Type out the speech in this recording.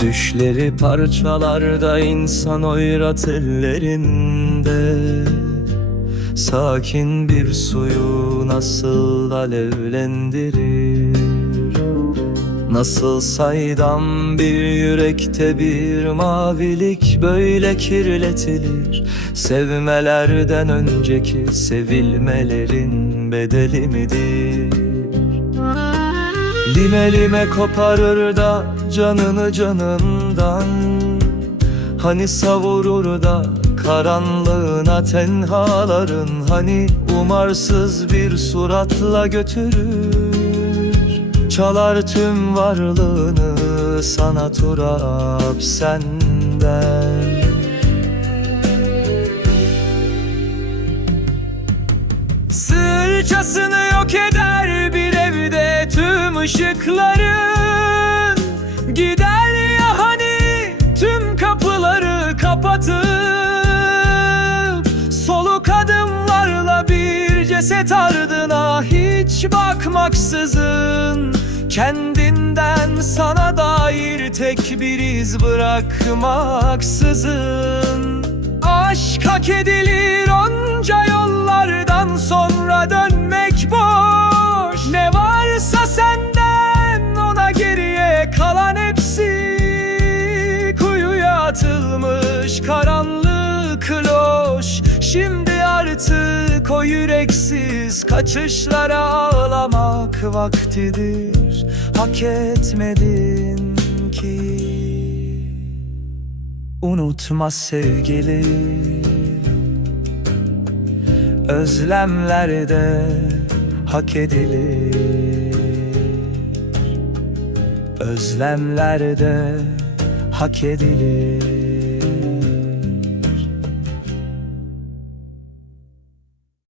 Deri parçalarda insan oyrat Sakin bir suyu nasıl alevlendirir? Nasıl saydam bir yürekte bir mavilik böyle kirletilir? Sevmelerden önceki sevilmelerin bedeli midir? Lime lime koparır da canını canından. Hani savurur da karanlığına tenhaların. Hani umarsız bir suratla götürür. Çalar tüm varlığını sana turap senden. Sırçasını yok tüm ışıkların Gider ya hani tüm kapıları kapatıp Soluk adımlarla bir ceset ardına hiç bakmaksızın Kendinden sana dair tek bir iz bırakmaksızın. Aşk hak edilir kaçışlara ağlamak vaktidir. Hak etmedin ki. Unutma sevgili. Özlemlerde hak edilir. Özlemlerde hak edilir